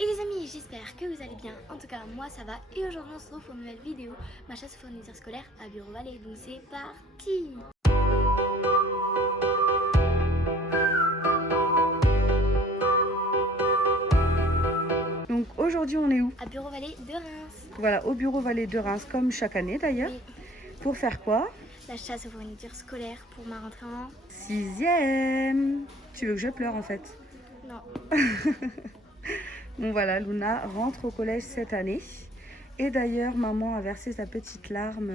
Et les amis, j'espère que vous allez bien. En tout cas, moi ça va. Et aujourd'hui, on se retrouve pour une nouvelle vidéo. Ma chasse aux fournitures scolaires à Bureau Vallée. Donc c'est parti. Donc aujourd'hui on est où? À Bureau Vallée de Reims. Voilà, au Bureau Vallée de Reims, comme chaque année d'ailleurs. Oui. Pour faire quoi? La chasse aux fournitures scolaires pour ma rentrée en 6e. Tu veux que je pleure en fait? Non. Bon voilà, Luna rentre au collège cette année. Et d'ailleurs, maman a versé sa petite larme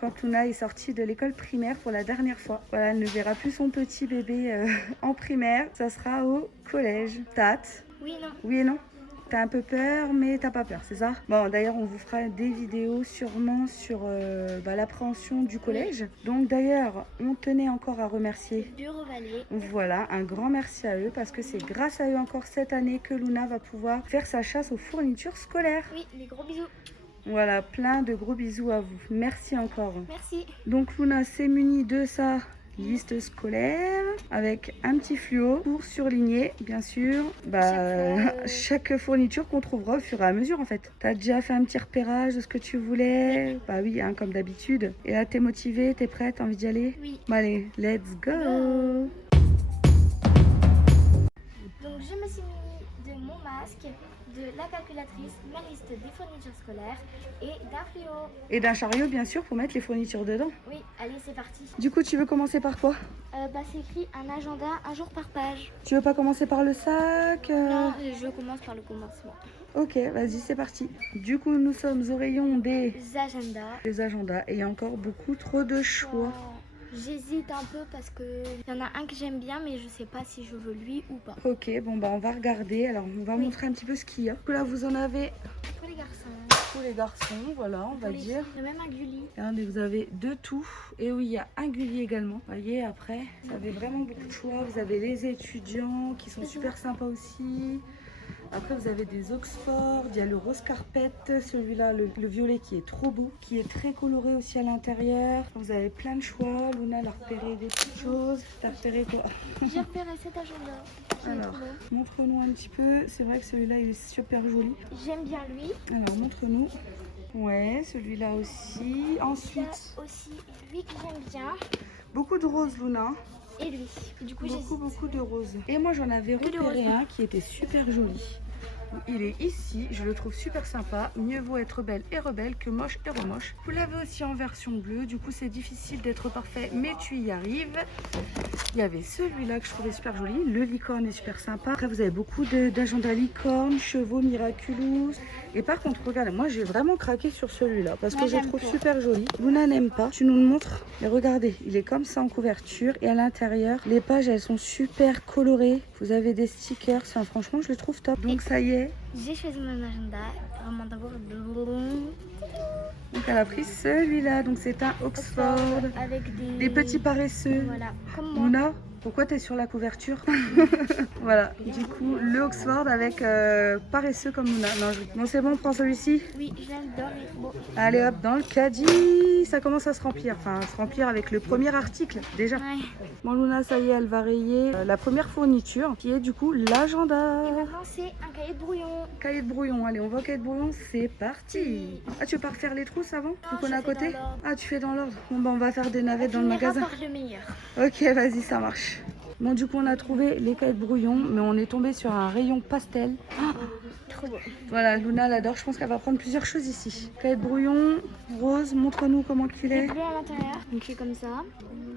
quand Luna est sortie de l'école primaire pour la dernière fois. Voilà, elle ne verra plus son petit bébé en primaire. Ça sera au collège. T'as hâte? Oui, non. Oui et non? T'as un peu peur, mais t'as pas peur, c'est ça? Bon, d'ailleurs, on vous fera des vidéos sûrement sur l'appréhension du collège. Donc d'ailleurs, on tenait encore à remercier. Bureau Vallée. Voilà, un grand merci à eux parce que c'est grâce à eux encore cette année que Luna va pouvoir faire sa chasse aux fournitures scolaires. Oui, les gros bisous. Voilà, plein de gros bisous à vous. Merci encore. Merci. Donc Luna s'est munie de sa liste scolaire avec un petit fluo pour surligner bien sûr chaque fourniture qu'on trouvera au fur et à mesure en fait. T'as déjà fait un petit repérage de ce que tu voulais? Bah oui, hein, comme d'habitude. Et là t'es motivée, t'es prête, t'as envie d'y aller? Oui. Bon allez, let's go. Donc je me suis munie de mon masque, de la calculatrice, ma liste des fournitures scolaires et d'un fluo. Et d'un chariot bien sûr pour mettre les fournitures dedans. Oui, allez c'est parti. Du coup tu veux commencer par quoi? C'est écrit un agenda, un jour par page. Tu veux pas commencer par le sac? Non, je commence par le commencement. Ok, vas-y, c'est parti. Du coup, nous sommes au rayon des agendas. Et il y a encore beaucoup trop de choix. J'hésite un peu parce que il y en a un que j'aime bien, mais je sais pas si je veux lui ou pas. Ok, bon bah on va regarder. Alors on va montrer un petit peu ce qu'il y a. Là, vous en avez Pour les garçons. pour les garçons, voilà, on va dire. Il y a même un Gulli. Regardez, vous avez de tout. Et oui, il y a un Gulli également. Vous voyez, après, vous avez vraiment beaucoup de choix. Vous avez les étudiants qui sont super sympas aussi. Après, vous avez des Oxford, il y a le rose carpet, celui-là, le violet qui est trop beau, qui est très coloré aussi à l'intérieur. Vous avez plein de choix. Luna, elle a repéré des petites choses. T'as repéré quoi? J'ai repéré cet agenda. Alors, montre-nous un petit peu. C'est vrai que celui-là, il est super joli. J'aime bien lui. Alors, montre-nous. Ouais, celui-là aussi. Ensuite, Il y a aussi lui que j'aime bien. beaucoup de roses, Luna. Et lui. Du coup, Beaucoup de roses. Et moi, j'en avais repéré un qui était super joli. Il est ici, je le trouve super sympa. Mieux vaut être belle et rebelle que moche et remoche. Vous l'avez aussi en version bleue, du coup c'est difficile d'être parfait, mais tu y arrives. Il y avait celui-là que je trouvais super joli, le licorne est super sympa. Après vous avez beaucoup d'agendas licorne, chevaux miraculous. Et par contre, regardez, moi j'ai vraiment craqué sur celui-là parce que je le trouve super joli. Luna n'aime pas, tu nous le montres. Mais regardez, il est comme ça en couverture et à l'intérieur, les pages elles sont super colorées. Vous avez des stickers, enfin, franchement je le trouve top. Donc ça y est. J'ai choisi mon agenda. Vraiment d'abord. Donc elle a pris celui-là, donc c'est un Oxford Avec des petits paresseux. Voilà, comme moi. Luna, pourquoi tu es sur la couverture? Voilà, du coup le Oxford avec paresseux comme Luna. Non, c'est bon, on prend celui-ci. Oui, j'adore les beaux. Allez hop, dans le caddie, ça commence à se remplir. Enfin, à se remplir avec le premier article déjà. Ouais. Bon Luna, ça y est, elle va rayer la première fourniture qui est du coup l'agenda. Et maintenant c'est un cahier de brouillon. Cahier de brouillon, allez, on va au cahier de brouillon, c'est parti. Ah, tu veux pas refaire les trousses avant? Non, qu'on je est à fais côté? dans l'ordre. Ah, tu fais dans l'ordre. Bon, bah, on va faire des navettes dans le magasin. Par le meilleur. Ok, vas-y, ça marche. Bon, du coup, on a trouvé les cahiers de brouillon, mais on est tombé sur un rayon pastel. Ah, Trop beau. voilà, Luna l'adore. Je pense qu'elle va prendre plusieurs choses ici. Cahier de brouillon, rose, montre-nous comment qu'il Les est. bleus à l'intérieur, donc c'est comme ça.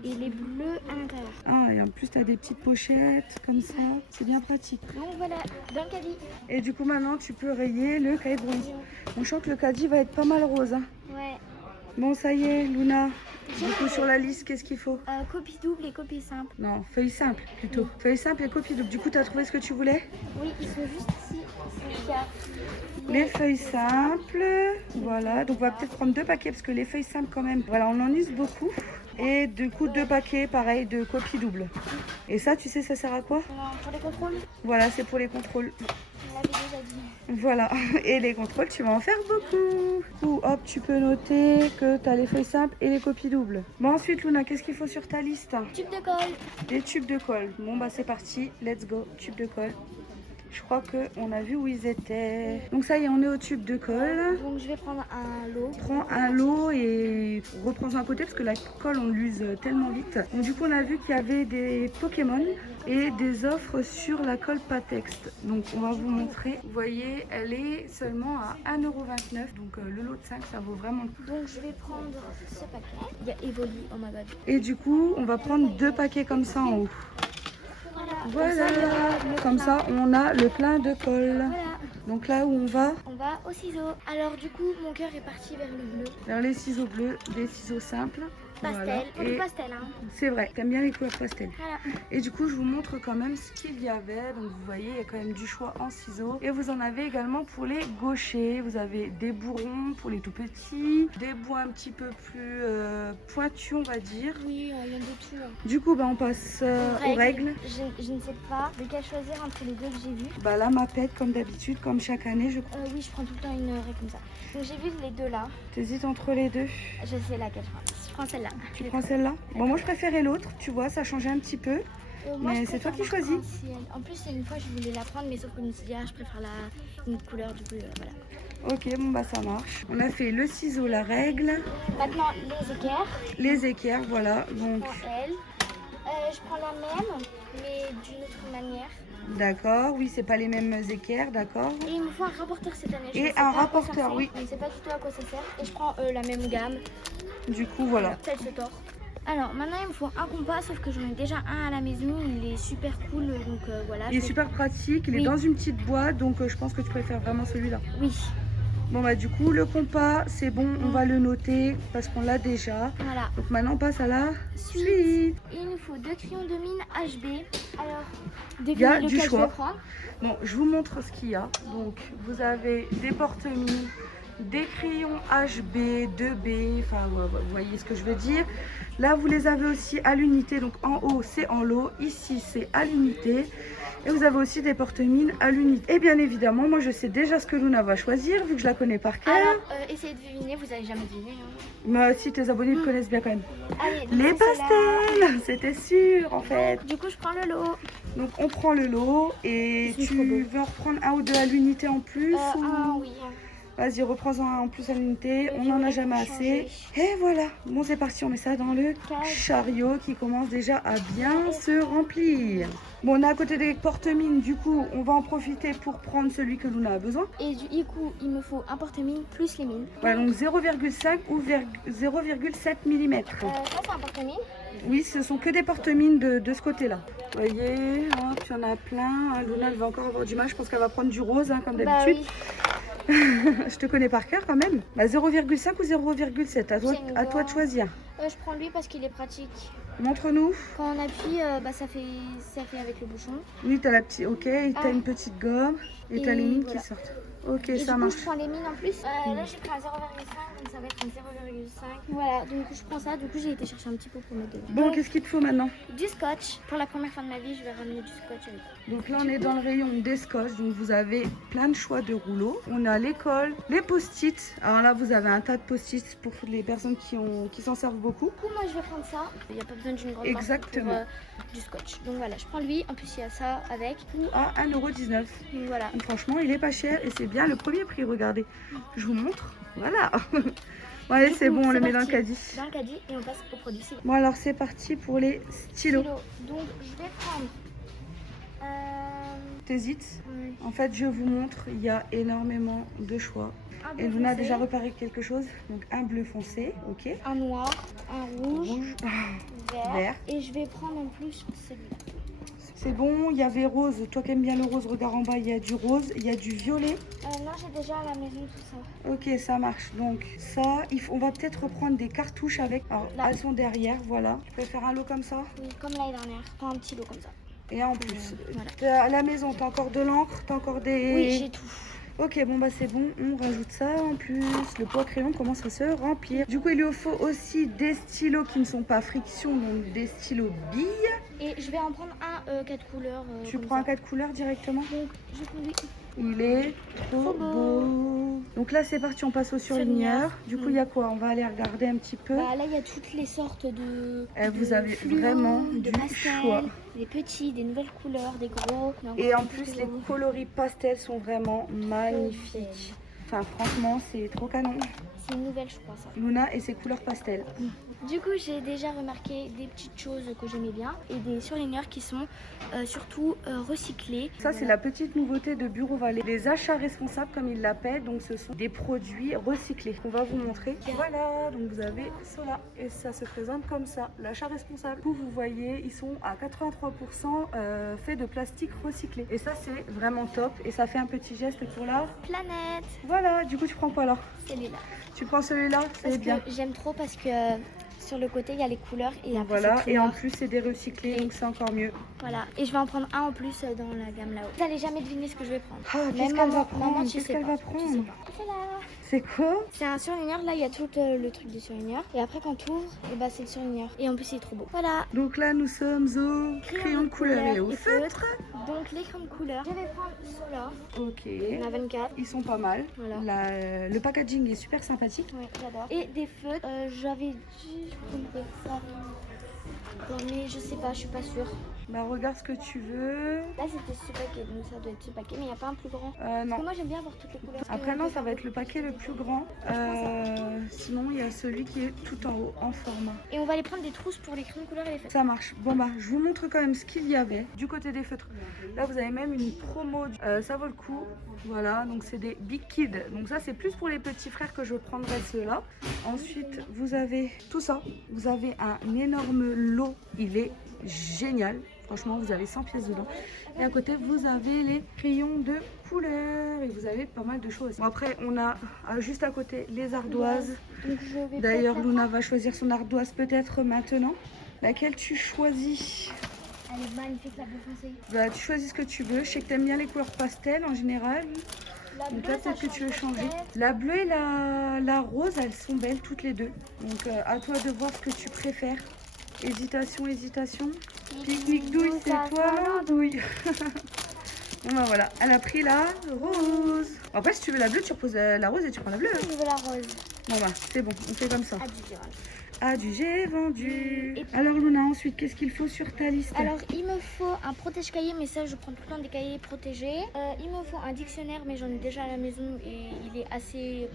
Et les bleus à l'intérieur. Ah, et en plus, tu as des petites pochettes comme ça. C'est bien pratique. Donc voilà, dans le caddie. Et du coup, maintenant, tu peux rayer le cahier de brouillon. On sent que le caddie va être pas mal rose. Hein. Ouais. Bon, ça y est, Luna. Du coup, sur la liste, qu'est-ce qu'il faut? Copie double et copie simple. Non, feuille simple plutôt. Oui. Feuille simple et copie double. Du coup, tu as trouvé ce que tu voulais? Oui, ils sont juste ici. Il y a les feuilles simples. Voilà, donc on va peut-être prendre 2 paquets parce que les feuilles simples, quand même, voilà, on en use beaucoup. Et du coup, 2 paquets, pareil, de copie double. Et ça, tu sais, ça sert à quoi? pour les contrôles. Voilà, c'est pour les contrôles. On l'avait déjà dit. Voilà, et les contrôles, tu vas en faire beaucoup. Ou hop, tu peux noter que tu as les feuilles simples et les copies doubles. Bon, ensuite, Luna, qu'est-ce qu'il faut sur ta liste? Tube de colle. Des tubes de colle. Bon, bah c'est parti, let's go, tube de colle. Je crois qu'on a vu où ils étaient. Donc ça y est, on est au tube de colle. Donc je vais prendre un lot. Prends un lot et reprends un côté parce que la colle on l'use tellement vite. Donc du coup on a vu qu'il y avait des Pokémon et des offres sur la colle Patex. Donc on va vous montrer. Vous voyez, elle est seulement à 1,29 €. Donc le lot de 5, ça vaut vraiment le coup. Donc je vais prendre ce paquet. Il y a Evoli, oh my god. Et du coup, on va prendre 2 paquets comme ça en haut. Voilà, comme ça on a le plein de colle. Voilà. Donc là où on va, Au ciseau. Alors du coup, mon cœur est parti vers le bleu. vers les ciseaux bleus, des ciseaux simples. Pastel. Voilà. Pour Et le pastel, hein. c'est vrai, t'aimes bien les couleurs pastel. Voilà. Et du coup, je vous montre quand même ce qu'il y avait. Donc vous voyez, il y a quand même du choix en ciseaux. Et vous en avez également pour les gauchers. Vous avez des bourrons pour les tout petits, des bouts un petit peu plus pointus, on va dire. Oui, il y a de tout. Hein. Du coup, on passe aux règles. Je ne sais pas lequel choisir entre les deux que j'ai vus. Là, ma pète, comme d'habitude, comme chaque année, Oui, je prends tout le temps une règle comme ça. Donc j'ai vu les deux là. t'hésites entre les deux. Je sais laquelle je prends. Je prends celle-là. Tu prends celle-là? Bon, moi, je préférais l'autre. Tu vois, ça changeait un petit peu. Moi, Mais je c'est toi qui préfère choisis. l'arc-en-ciel. En plus, une fois, je voulais la prendre, mais sauf que je me suis dit, je préfère une autre couleur, du coup, voilà. Ok, ça marche. On a fait le ciseau, la règle, Maintenant, les équerres. les équerres, voilà. Donc, Je prends elle. Je prends la même, mais d'une autre manière. d'accord, oui, c'est pas les mêmes équerres, d'accord. Et il me faut un rapporteur cette année. Je Et ne sais un pas à quoi ça rapporteur, sert. oui. Je ne sais pas du tout à quoi ça sert. Et je prends la même gamme. Du coup, voilà. Celle se tord. Alors maintenant il me faut un compas, sauf que j'en ai déjà un à la maison, il est super cool, donc voilà. Il est super pratique, il est Oui. dans une petite boîte, donc je pense que tu préfères vraiment celui-là. Oui, Bon du coup, le compas, c'est bon, on va le noter parce qu'on l'a déjà. voilà. Donc maintenant, on passe à la Suite. suite. Il nous faut 2 crayons de mine HB. Alors, Il y a devinez du lequel je choix. vais prendre. Bon, je vous montre ce qu'il y a. Donc, vous avez des porte-mines, des crayons HB, 2B, enfin, vous voyez ce que je veux dire. Là, vous les avez aussi à l'unité. Donc, en haut, c'est en lot. Ici, c'est à l'unité. Et vous avez aussi des porte-mines à l'unité. Et bien évidemment, moi, je sais déjà ce que Luna va choisir, vu que je la connais par cœur. Alors, essayez de deviner, vous n'allez jamais deviner. Hein. Mais si tes abonnés te connaissent bien quand même. Allez, donc Les c'est celle-là. pastels, c'était sûr en fait. Du coup, je prends le lot. Donc on prend le lot et C'est trop tu beau. veux en reprendre un ou deux à l'unité en plus ou... Oui. Vas-y, reprends-en un en plus à l'unité, on je n'en a vais jamais changer. assez. Et voilà, bon c'est parti, on met ça dans le Cage. chariot qui commence déjà à bien se remplir. Bon, on est à côté des porte-mines, du coup on va en profiter pour prendre celui que Luna a besoin. Et du coup, il me faut un porte-mine plus les mines. Voilà, donc 0,5 ou 0,7 mm. Ça, c'est un porte-mine. Oui, ce sont que des porte-mines de ce côté-là. Vous voyez, hop, il y en a plein. Luna, elle va encore avoir du mal. Je pense qu'elle va prendre du rose, comme d'habitude. Oui. Je te connais par cœur quand même. 0,5 ou 0,7, à toi de choisir. Je prends lui parce qu'il est pratique. Montre-nous. Quand on appuie, ça fait avec le bouchon. Oui, t'as la petite. Ok, et t'as une petite gomme. Et t'as les mines voilà. qui sortent. Ok, Et ça du marche. coup, je prends les mines en plus. Là, j'ai pris un 0,5, donc ça va être un 0,5. Voilà, donc je prends ça. Du coup, j'ai été chercher un petit peu pour mettre dedans. Bon, Donc, qu'est-ce qu'il te faut maintenant? du scotch. Pour la première fois de ma vie, je vais ramener du scotch avec. Donc là, on est dans le rayon des scotch. Donc vous avez plein de choix de rouleaux. On a l'école, les post-it. Alors là, vous avez un tas de post-it pour les personnes qui s'en servent beaucoup. Du coup, moi, je vais prendre ça. Il n'y a pas besoin d'une grande Exactement. pince pour du scotch. Donc voilà, je prends lui. En plus, il y a ça avec. À 1,19 €. Donc voilà. Donc, franchement, il est pas cher et c'est bien le premier prix. Regardez, je vous montre. Voilà. Bon, allez, c'est bon, on le met dans le caddie. Dans le caddie et on passe au produit. Bon, alors c'est parti pour les stylos. Donc je vais prendre. T'hésites? En fait, je vous montre, il y a énormément de choix. Et Luna a déjà reparé quelque chose. Donc un bleu foncé, ok. Un noir, un rouge, vert. Et je vais prendre en plus celui-là. C'est bon, il y avait rose. Toi qui aimes bien le rose, regarde en bas, il y a du rose, il y a du violet. Non, j'ai déjà à la maison tout ça. Ok, ça marche. Donc ça, on va peut-être reprendre des cartouches avec. Alors, Là. elles sont derrière, voilà. Tu peux faire un lot comme ça? Oui, comme l'année dernière. Je prends un petit lot comme ça. Et en plus, Voilà. à la maison, t'as encore de l'encre, t'as encore des... Oui, j'ai tout. Ok, bon bah c'est bon, on rajoute ça en plus. Le pot à crayon commence à se remplir. Du coup, il lui faut aussi des stylos qui ne sont pas friction, donc des stylos billes. Et je vais en prendre un 4 couleurs. Tu prends un 4 couleurs directement? Donc, je prends lui. Il est trop beau. Donc là c'est parti, on passe au surligneur. Du coup il y a quoi? On va aller regarder un petit peu. Bah, là il y a toutes les sortes de Vous avez fluos, vraiment de du pastels, choix. des petits, des nouvelles couleurs, des gros. Et en plus les coloris pastels sont vraiment magnifiques. Enfin franchement c'est trop canon. C'est une nouvelle, je crois, ça. Luna et ses couleurs pastel. Du coup, j'ai déjà remarqué des petites choses que j'aimais bien et des surligneurs qui sont surtout recyclés. Ça, c'est la petite nouveauté de Bureau Vallée. Les achats responsables, comme ils l'appellent, donc ce sont des produits recyclés qu'on va vous montrer. Voilà, donc vous avez cela et ça se présente comme ça, l'achat responsable. Vous voyez, ils sont à 83% faits de plastique recyclé. Et ça, c'est vraiment top et ça fait un petit geste pour la planète. Voilà, du coup, tu prends quoi alors? Celui-là. Tu prends celui-là, c'est bien. J'aime trop parce que sur le côté il y a les couleurs et voilà, et en plus c'est des recyclés, donc c'est encore mieux. Voilà, et je vais en prendre un en plus dans la gamme là-haut. Vous n'allez jamais deviner ce que je vais prendre. Ah, qu'est-ce qu'elle va prendre? Qu'est-ce qu'elle va prendre? C'est quoi? C'est un surligneur, là il y a tout le truc du surligneur. Et après quand tu ouvres, et bah, c'est le surligneur. Et en plus il est trop beau. Voilà. Donc là nous sommes au crayon de couleur et au feutre. Donc les crayons de couleur, je vais prendre ceux-là. Ok. Il y en a 24. Ils sont pas mal. Voilà. Le packaging est super sympathique. Oui, j'adore. Et des feutres, j'avais dû trouver ça. Non, mais je sais pas, je suis pas sûre. Bah regarde ce que tu veux. Là c'était ce paquet, donc ça doit être ce paquet, mais il n'y a pas un plus grand. Non. Parce que moi j'aime bien avoir toutes les couleurs. Après non, ça va être le paquet le plus grand. Sinon il y a celui qui est tout en haut, en format. Et on va aller prendre des trousses pour les crayons de couleur et les feutres. Ça marche. Bon bah je vous montre quand même ce qu'il y avait du côté des feutres. Là vous avez même une promo, ça vaut le coup. Voilà, donc c'est des Big Kids. Donc ça c'est plus pour les petits frères que je prendrai ceux-là. Ensuite vous avez tout ça. Vous avez un énorme lot. Il est génial. Franchement, vous avez 100 pièces dedans. Et à côté, vous avez les crayons de couleur. Et vous avez pas mal de choses. Bon, après, on a juste à côté les ardoises. D'ailleurs, Luna va choisir son ardoise peut-être maintenant. Laquelle tu choisis? Elle est magnifique, la bleue foncée. Bah, tu choisis ce que tu veux. Je sais que tu aimes bien les couleurs pastel en général. Donc là, peut-être que tu veux changer. La bleue et la rose, elles sont belles toutes les deux. Donc à toi de voir ce que tu préfères. Hésitation, hésitation. Pique-nique douille, c'est toi l'andouille. Bon bah voilà, elle a pris la rose. Après, si tu veux la bleue, tu reposes la rose et tu prends la bleue. Je veux la rose. Bon bah, c'est bon, on fait comme ça. Adjugé vendu. Alors Luna, ensuite, qu'est-ce qu'il faut sur ta liste? Alors, il me faut un protège-cahier, mais ça, je prends tout le temps des cahiers protégés. Il me faut un dictionnaire, mais j'en ai déjà à la maison et il est assez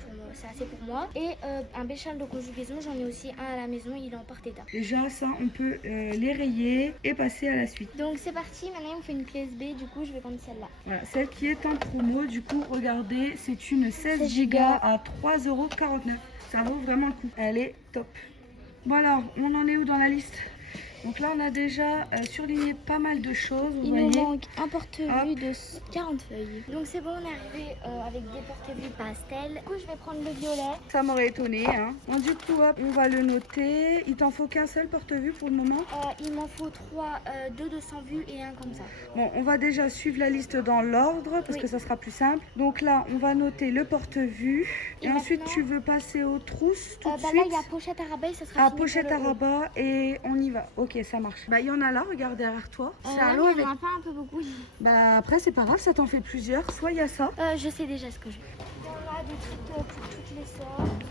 pour moi. Et un béchal de conjugaison, j'en ai aussi un à la maison, il est en part-état. Déjà, ça, on peut les rayer et passer à la suite. Donc, c'est parti. Maintenant, on fait une clé USB. Du coup, je vais prendre celle-là. Voilà, celle qui est en promo. Du coup, regardez, c'est une 16 Go à 3,49 €. Ça vaut vraiment le coup. Elle est top. Bon alors, on en est où dans la liste? Donc là, on a déjà surligné pas mal de choses. Il nous manque un porte-vue de 40 feuilles. Donc c'est bon, on est arrivé avec des porte-vues pastel. Du coup, je vais prendre le violet. Ça m'aurait étonné. Hein. Bon, du coup, hop, on va le noter. Il t'en faut qu'un seul porte-vue pour le moment? Il m'en faut 3, 2 de 100 vues et un comme ça. Bon, on va déjà suivre la liste dans l'ordre parce que ça sera plus simple. Donc là, on va noter le porte-vue. Et ensuite, maintenant, tu veux passer aux trousses tout de suite? Là, il y a pochette à rabat et ça sera fini pochette pour à rabat et on y va. Ok, ça marche. Bah, il y en a là, regarde derrière toi. C'est un lot avec... Il y en a pas un peu beaucoup. Bah, après, c'est pas grave, ça t'en fait plusieurs. Soit il y a ça. Je sais déjà ce que je veux. Il y en a des trucs pour toutes les sortes.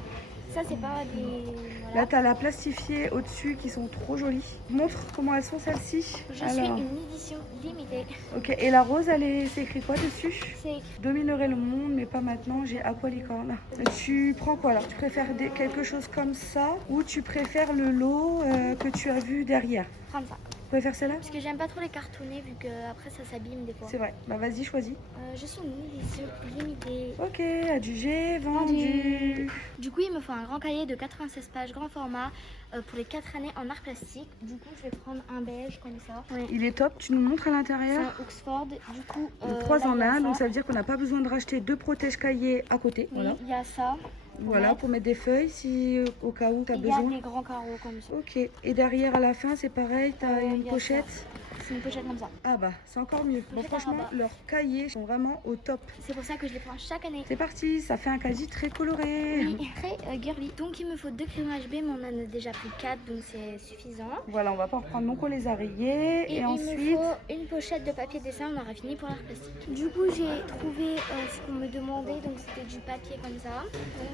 Ça, c'est pas des... Voilà. Là, tu as la plastifiée au-dessus qui sont trop jolies. Montre comment elles sont celles-ci. Je suis une édition limitée. Ok, et la rose, c'est écrit quoi dessus? C'est écrit... Dominer le monde, mais pas maintenant, j'ai Aqualicorne. Tu prends quoi là? Tu préfères quelque chose comme ça ou tu préfères le lot que tu as vu derrière? Prends ça. Tu préfères celle-là? Parce que j'aime pas trop les cartonnés vu que après ça s'abîme des fois. C'est vrai. Bah vas-y, choisis. Je suis une édition limitée. Ok, adjugé, vendu. Du coup, il me faut un grand cahier de 96 pages, grand format, pour les 4 années en art plastique. Du coup, je vais prendre un beige comme ça. Ouais. Il est top, tu nous montres à l'intérieur? C'est un Oxford. Du coup, 3 en 1, donc ça veut dire qu'on n'a pas besoin de racheter 2 protège-cahiers à côté. Oui, voilà. Il y a ça. Voilà, pour mettre des feuilles si au cas où tu as besoin. Il y a des grands carreaux comme ça. Ok, et derrière à la fin, c'est pareil, tu as une pochette. c'est une pochette comme ça. Ah bah, c'est encore mieux. Bon, Pochette à franchement, rabat. leurs cahiers sont vraiment au top. C'est pour ça que je les prends chaque année. C'est parti, ça fait un caddie très coloré. Oui, très girly. Donc il me faut 2 crayons HB, mais on en a déjà pris 4, donc c'est suffisant. Voilà, on va pas en prendre, donc on les a rayés. Et il ensuite, me faut une pochette de papier dessin, on aura fini pour l'art plastique. Du coup, j'ai trouvé ce qu'on me demandait, donc c'était du papier comme ça.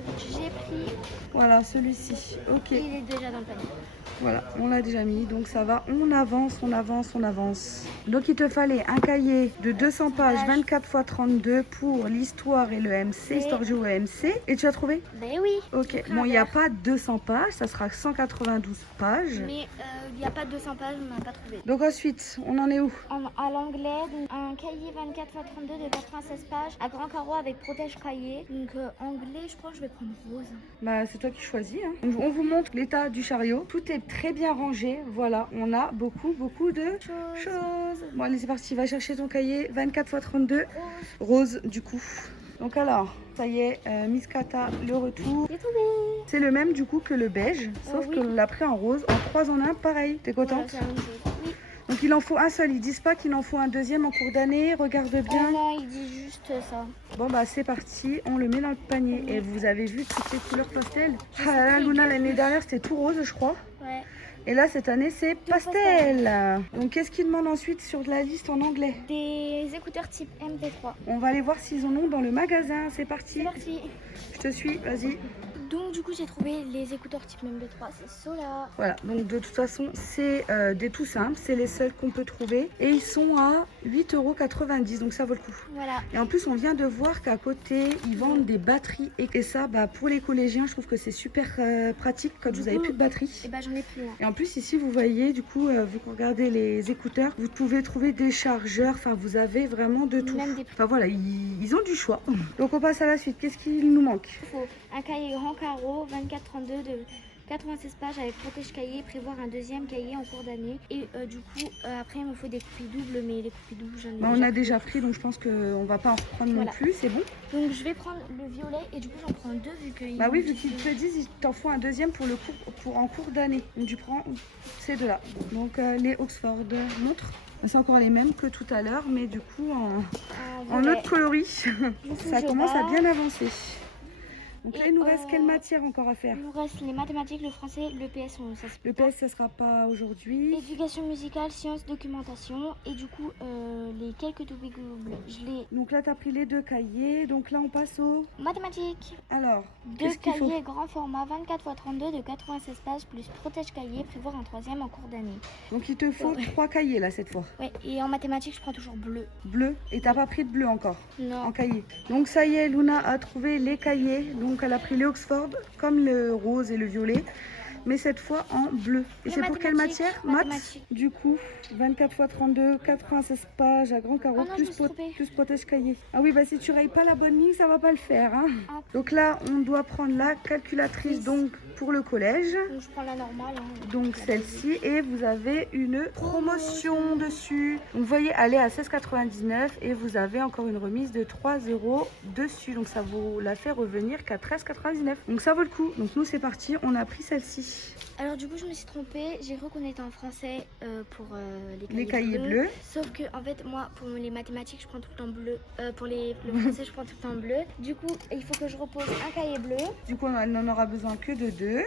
Donc j'ai pris, voilà, celui-ci. Ok, et il est déjà dans le panier. voilà, on l'a déjà mis, donc ça va. On avance, on avance, on avance. Donc il te fallait un cahier de 200 pages, 24 x 32 pour l'histoire et le MC, histoire géo et MC. Et tu as trouvé? Ben oui. Ok, bon, il n'y a pas 200 pages, ça sera 192 pages. Mais il n'y a pas 200 pages, on n'a pas trouvé. Donc ensuite, on en est où? À l'anglais, donc un cahier 24 x 32 de 96 pages à grand carreau avec protège cahier. Donc anglais, je crois que je vais prendre rose. Bah, c'est toi qui choisis. Hein. Donc, on vous montre l'état du chariot. Tout est très bien rangé. Voilà, on a beaucoup de choses. Bon, allez, c'est parti. Va chercher ton cahier 24 x 32. Rose, du coup. Donc alors, ça y est, Miss Kata, le retour. J'ai trouvé. C'est le même du coup que le beige, sauf oui. que l'a pris en rose, en 3 en 1, pareil. T'es Voilà, contente? c'est la même chose. Oui. Donc il en faut un seul, ils disent pas qu'il en faut un deuxième en cours d'année, regarde bien. Non, il dit juste ça. Bon bah c'est parti, on le met dans le panier. Et vous avez vu toutes ces couleurs pastel? Je Ah sais là là, plus, Luna du l'année coup. dernière c'était tout rose je crois. Ouais. Et là cette année c'est pastel. Donc qu'est-ce qu'ils demandent ensuite sur la liste en anglais? Des écouteurs type MP3. On va aller voir s'ils en ont dans le magasin, c'est parti. C'est parti. Je te suis, vas-y. Donc du coup j'ai trouvé les écouteurs type MP3, c'est ceux-là. Voilà, donc de toute façon c'est des tout simples, c'est les seuls qu'on peut trouver. Et ils sont à 8,90 €, donc ça vaut le coup. Voilà. Et en plus on vient de voir qu'à côté ils vendent des batteries. Et ça bah, pour les collégiens je trouve que c'est super pratique quand vous avez plus de batterie. Et bah j'en ai plus là. Et en plus ici vous voyez du coup vu qu'on regardez les écouteurs, vous pouvez trouver des chargeurs, enfin vous avez vraiment de tout. Même des... Enfin voilà, ils ont du choix. Donc on passe à la suite, qu'est-ce qu'il nous manque? Il faut un cahier grand carreau 24-32 de 96 pages avec protège cahier, prévoir un deuxième cahier en cours d'année. Et du coup après il me faut des copies doubles, mais les copies doubles j'en ai Bah, on a déjà pris donc je pense qu'on va pas en reprendre non plus, c'est bon. Donc je vais prendre le violet et du coup j'en prends deux vu que... Bah oui, vu qu'ils te disent il t'en faut un deuxième pour le cours, pour en cours d'année. Donc tu prends ces deux-là. Donc les Oxford montres. C'est encore les mêmes que tout à l'heure, mais du coup en autre coloris. Ça commence à bien avancer. Donc là, il nous reste quelle matière encore à faire? Il nous reste les mathématiques, le français, le PS. Le PS, ça sera pas aujourd'hui. Éducation musicale, sciences, documentation. Et du coup, les quelques topics bleus, je les... Donc là, tu as pris les deux cahiers. Donc là, on passe aux mathématiques. Alors, deux cahiers grand format 24 x 32 de 96 pages plus protège cahier, prévoir un troisième en cours d'année. Donc il te faut 3 cahiers là cette fois. Ouais, et en mathématiques, je prends toujours bleu. Bleu. Et t'as pas pris de bleu encore? Non. En cahier. Donc ça y est, Luna a trouvé les cahiers. Donc elle a pris les Oxford comme le rose et le violet, mais cette fois en bleu. Et c'est pour quelle matière? Maths. Du coup, 24 x 32, 96 pages à grand carreau, plus protège cahier. Ah oui, bah si tu rayes pas la bonne ligne, ça va pas le faire. Hein. Ah. Donc là, on doit prendre la calculatrice donc pour le collège. Donc je prends la normale. Hein, donc celle-ci, et vous avez une promotion dessus. Donc vous voyez, elle est à 16,99 et vous avez encore une remise de 3 € dessus. Donc ça vous la fait revenir qu'à 13,99. Donc ça vaut le coup. Donc nous c'est parti, on a pris celle-ci. Alors du coup je me suis trompée, j'ai cru qu'on était en français pour les cahiers bleus. Sauf que en fait moi pour les mathématiques je prends tout le temps bleu, pour le français je prends tout le temps bleu. Du coup il faut que je repose un cahier bleu. Du coup on n'en aura besoin que de 2. Et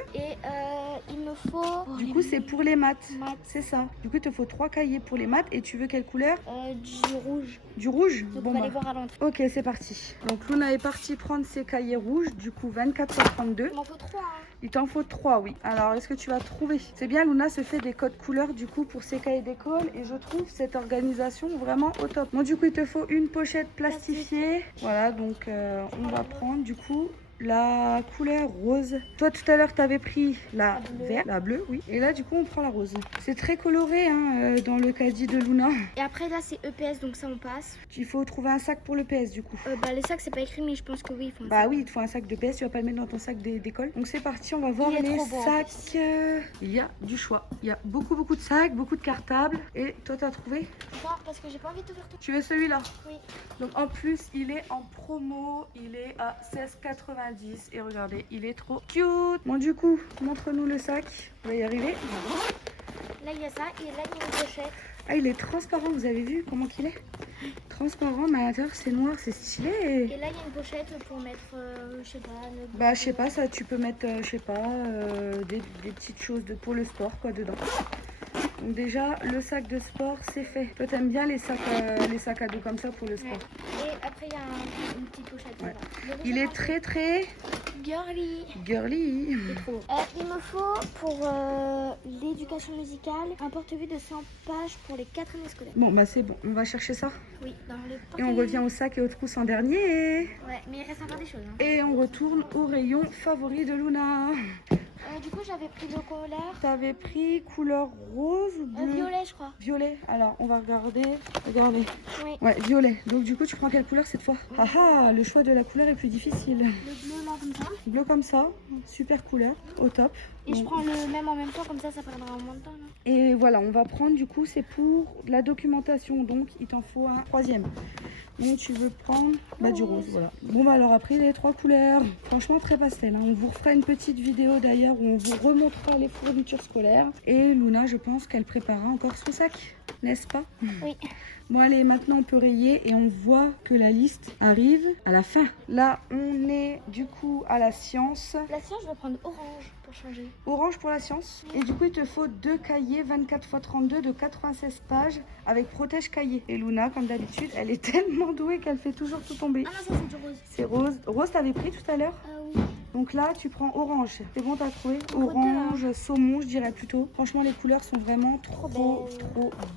il me faut... Du coup c'est pour les maths, c'est ça. Du coup il te faut 3 cahiers pour les maths et tu veux quelle couleur? Du rouge. Du rouge? Donc on va aller voir à l'entrée. Ok c'est parti. Donc Luna est partie prendre ses cahiers rouges, du coup 24 x 32. Il m'en faut 3 hein. Il t'en faut 3, oui. Alors, est-ce que tu vas trouver? C'est bien, Luna se fait des codes couleurs du coup pour ses cahiers d'école et je trouve cette organisation vraiment au top. Bon, du coup, il te faut une pochette plastifiée. Voilà, donc on va prendre du coup la couleur rose. Toi, tout à l'heure, tu avais pris la verte, la bleue, oui. Et là, du coup, on prend la rose. C'est très coloré hein, dans le caddie de Luna. Et après, là, c'est EPS, donc ça, on passe. Il faut trouver un sac pour le PS, du coup. Bah, les sacs, c'est pas écrit, mais je pense que oui. Il faut bah oui, il te faut un sac de PS. Tu vas pas le mettre dans ton sac d'école. Donc, c'est parti. On va voir les sacs. Il y a du choix. Il y a beaucoup de sacs, beaucoup de cartables. Et toi, t'as trouvé? Non, parce que j'ai pas envie de tout faire tout. Tu veux celui-là? Oui. Donc, en plus, il est en promo. Il est à 16,90. Et regardez, il est trop cute. Bon, du coup, montre-nous le sac. On va y arriver. Là, il y a ça. Et là, il y a une pochette. Ah, il est transparent, vous avez vu comment qu'il est? Transparent, mais à l'intérieur c'est noir, c'est stylé. Et là, il y a une pochette pour mettre, je sais pas. Bah, je sais pas, ça tu peux mettre, je sais pas, des petites choses pour le sport quoi dedans. Donc déjà, le sac de sport, c'est fait. Toi, t'aimes bien les sacs à dos comme ça pour le sport. Ouais. Et après, il y a une petite pochette. Ouais. Là. Il est très girly. girly. C'est trop. Il me faut pour l'éducation musicale un porte-vue de 100 pages pour les 4 années scolaires. Bon, bah c'est bon, on va chercher ça. Oui, dans les Et on revient au sac et aux trousses en dernier. Ouais, mais il reste encore des choses. Hein. Et on retourne au rayon favori de Luna. Du coup, j'avais pris le colère. T'avais pris couleur rose ou bleu? Violet, je crois. Violet. Alors, on va regarder. Regardez. Oui. Ouais, violet. Donc, du coup, tu prends quelle couleur cette fois? Ah ah, le choix de la couleur est plus difficile. Le bleu, là, comme ça. Bleu comme ça. Super couleur. Au top. Et je prends le même en même temps, comme ça prendra un moins de temps. Là. Et voilà, on va prendre, du coup, c'est pour la documentation. Donc, il t'en faut un troisième. Donc, tu veux prendre du rose, voilà. Bon, bah alors, après, les 3 couleurs. Franchement, très pastel. Hein. On vous refera une petite vidéo, d'ailleurs, où on vous remontrera les fournitures scolaires. Et Luna, je pense qu'elle préparera encore son sac, n'est-ce pas? Oui. Bon, allez, maintenant, on peut rayer et on voit que la liste arrive à la fin. Là, on est, du coup, à la science. La science, je vais prendre orange pour changer. Orange pour la science. Et du coup, il te faut 2 cahiers 24 x 32 de 96 pages avec protège cahier. Et Luna, comme d'habitude, elle est tellement douée qu'elle fait toujours tout tomber. Ah non, ça c'est du rose. C'est rose. Rose, t'avais pris tout à l'heure? Oui. Donc là, tu prends orange. C'est bon, t'as trouvé? Trop Orange, saumon, je dirais plutôt. Franchement, les couleurs sont vraiment trop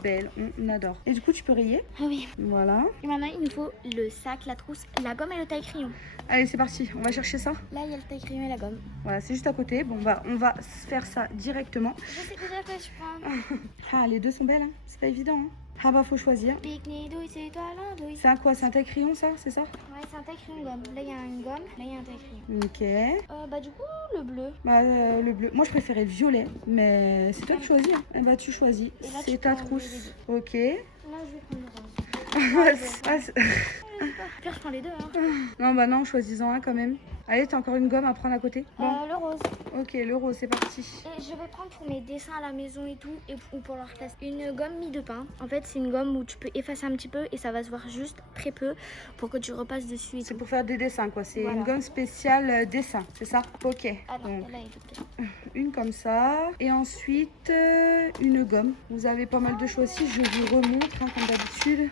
belles. On adore. Et du coup, tu peux rayer. Ah oui. Voilà. Et maintenant, il nous faut le sac, la trousse, la gomme et le taille-crayon. Allez, c'est parti. On va chercher ça. Là, il y a le taille-crayon et la gomme. Voilà, c'est juste à côté. Bon, bah, on va faire ça directement. Je sais déjà que je prends. Ah, les deux sont belles. Hein. C'est pas évident. Hein. Ah bah, faut choisir. Pique-nique douille, c'est toi l'andouille. C'est un quoi? C'est un taille-crayon, ça? C'est ça? Ouais, c'est un taille-crayon gomme. Là, il y a une gomme. Là, il y a un taille-crayon. Ok. Du coup, le bleu. Le bleu. Moi, je préférais le violet. Mais c'est toi qui choisis. Hein. Eh bah, tu choisis. Et là, C'est tu ta peux trousse. enlever Ok. Là, je vais prendre le rose. Ah, c'est- Pire, je prends les deux. Hein. non, bah non, choisis-en un quand même. Allez, t'as encore une gomme à prendre à côté? Bon. Le rose. Ok, le rose, c'est parti. Et je vais prendre pour mes dessins à la maison et tout, ou pour leur classe, une gomme mie de pain. En fait, c'est une gomme où tu peux effacer un petit peu et ça va se voir juste très peu pour que tu repasses dessus. C'est pour faire des dessins, quoi. C'est Voilà. une gomme spéciale dessin, c'est ça? Ok. Alors, Donc, là, il est une comme ça. Et ensuite, une gomme. Vous avez pas mal de choix aussi. Je vous remontre, hein, comme d'habitude.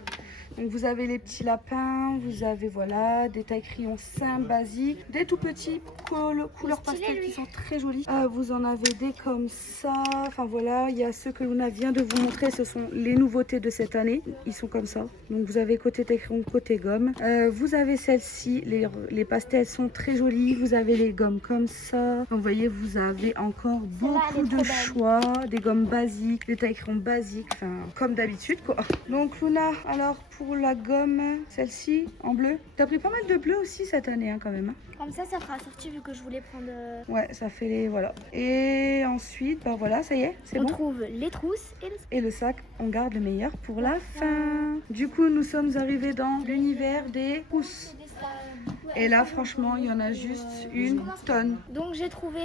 Donc vous avez les petits lapins, vous avez voilà des tailles crayons simples, basiques, des tout petits couleurs pastel qui sont très jolis. Vous en avez des comme ça, enfin voilà, il y a ceux que Luna vient de vous montrer, ce sont les nouveautés de cette année. Ils sont comme ça. Donc vous avez côté taille crayon, côté gomme. Vous avez celles-ci, les pastels sont très jolis. Vous avez les gommes comme ça. Donc, vous voyez, vous avez encore beaucoup de choix, des gommes basiques, des tailles crayons basiques, enfin comme d'habitude quoi. Donc Luna, alors pour la gomme, celle-ci en bleu. T'as pris pas mal de bleu aussi cette année hein, quand même. Hein. Comme ça fera sortir vu que je voulais prendre. Ouais, ça fait les voilà. Et ensuite, bah voilà, ça y est, c'est bon. On trouve les trousses et le sac. Et le sac, on garde le meilleur pour la fin. Du coup, nous sommes arrivés dans l'univers des trousses. Et là, franchement, il y en a juste une tonne. Donc j'ai trouvé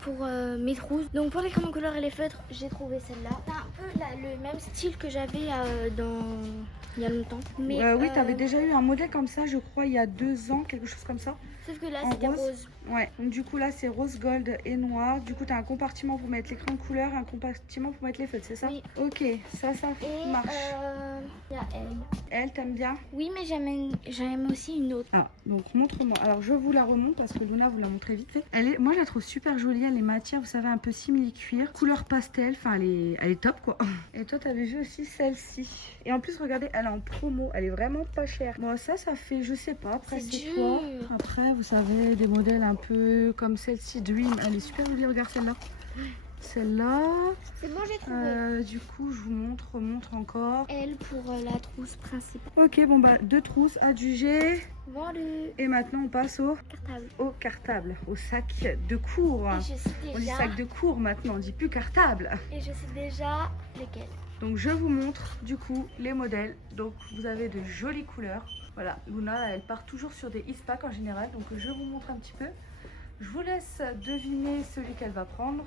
pour mes trousses. Donc pour les crayons couleur et les feutres, j'ai trouvé celle-là. C'est un peu le même style que j'avais il y a longtemps. Mais oui, tu avais déjà eu un modèle comme ça, je crois, il y a 2 ans, quelque chose comme ça. Sauf que là, En c'était rose. Ouais, donc du coup là c'est rose gold et noir. Du coup tu as un compartiment pour mettre les crayons de couleur et un compartiment pour mettre les feutres, c'est ça? Oui. Ok, ça Et marche. il y a elle. Elle, t'aimes bien? Oui, mais j'aime aussi une autre. Ah, donc montre-moi. Alors je vous la remonte parce que Luna vous l'a montré vite fait. Moi je la trouve super jolie, elle est matière, vous savez, un peu simili-cuir. Couleur pastel, enfin elle est top quoi. Et toi t'avais vu aussi celle-ci. Et en plus regardez, elle est en promo, elle est vraiment pas chère. Bon ça fait, je sais pas, après c'est quoi. Après vous savez, des modèles un peu comme celle-ci, Dream, elle est super jolie, regarde celle-là. Celle-là. C'est bon, j'ai trouvé. Du coup, je vous montre encore. Elle pour la trousse principale. Ok, bon bah 2 trousses adjugées. Vendu. Et maintenant, on passe Cartable. Au cartable, au sac de cours. Et je sais déjà. On dit sac de cours maintenant, on dit plus cartable. Et je sais déjà lesquels. Donc je vous montre du coup les modèles. Donc vous avez de jolies couleurs. Voilà, Luna, elle part toujours sur des Eastpak en général. Donc je vous montre un petit peu. Je vous laisse deviner celui qu'elle va prendre.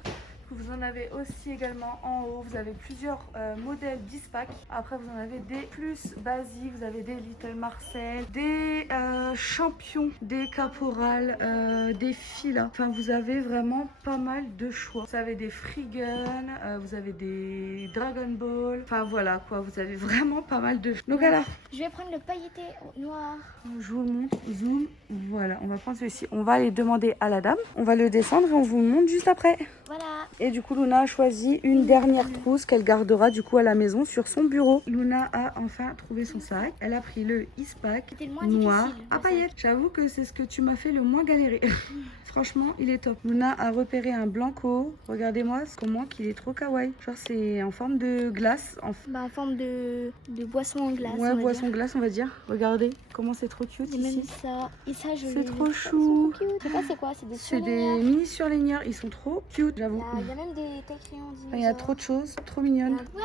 Vous en avez aussi également en haut. Vous avez plusieurs modèles 10 packs. Après, vous en avez des plus basiques. Vous avez des Little Marcel, des champions, des caporales, des filas. Enfin, vous avez vraiment pas mal de choix. Vous avez des Free Gun, vous avez des Dragon Ball. Enfin, voilà quoi. Vous avez vraiment pas mal de choix. Donc, alors, je vais prendre le pailleté noir. je vous le montre. Zoom. Voilà, on va prendre celui-ci. On va aller demander à la dame. On va le descendre et on vous le montre juste après. Voilà. Et du coup, Luna a choisi une dernière trousse qu'elle gardera du coup à la maison sur son bureau. Luna a enfin trouvé son sac. Elle a pris le Ispac C'était le moins noir difficile, à le paillettes. J'avoue que c'est ce que tu m'as fait le moins galérer. Franchement, il est top. Luna a repéré un Blanco. Regardez-moi comment qu'il est trop kawaii. Genre, c'est en forme de glace. En forme de boisson en glace. Ouais, on va boisson dire. glace, on va dire. Regardez comment c'est trop cute Il y a ici. même ça. Et ça, je C'est les- trop ils chou. sont trop cute. Je sais pas c'est quoi, c'est des C'est des surligneurs. mini surligneurs. Ils sont trop cute, j'avoue. Il y a même des tailles-crayons dinosaures. Il y a trop de choses, trop mignonnes. Ouais.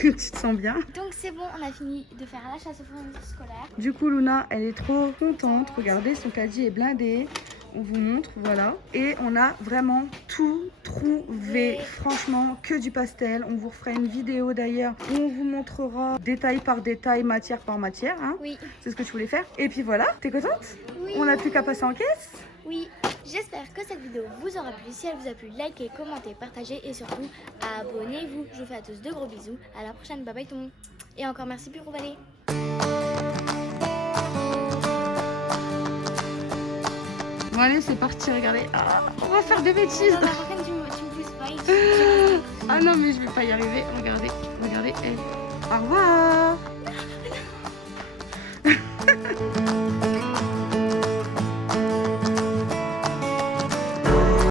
Tu te sens bien? Donc c'est bon, on a fini de faire la chasse aux fournitures scolaires. Du coup, Luna, elle est trop contente. Regardez, son caddie est blindé. On vous montre, voilà. Et on a vraiment tout trouvé. Oui. Franchement, que du pastel. On vous refera une vidéo d'ailleurs où on vous montrera détail par détail, matière par matière. Hein. Oui. C'est ce que tu voulais faire. Et puis voilà, t'es contente? Oui. On n'a plus qu'à passer en caisse. Oui. J'espère que cette vidéo vous aura plu. Si elle vous a plu, likez, commentez, partagez et surtout abonnez-vous. Je vous fais à tous de gros bisous. À la prochaine. Bye bye tout le monde. Et encore merci Bureau Vallée. Bon allez, c'est parti, regardez. Ah, on va faire des bêtises. Non, par contre, tu me pousses pas. Ah non, mais je vais pas y arriver. Regardez, regardez. Au revoir.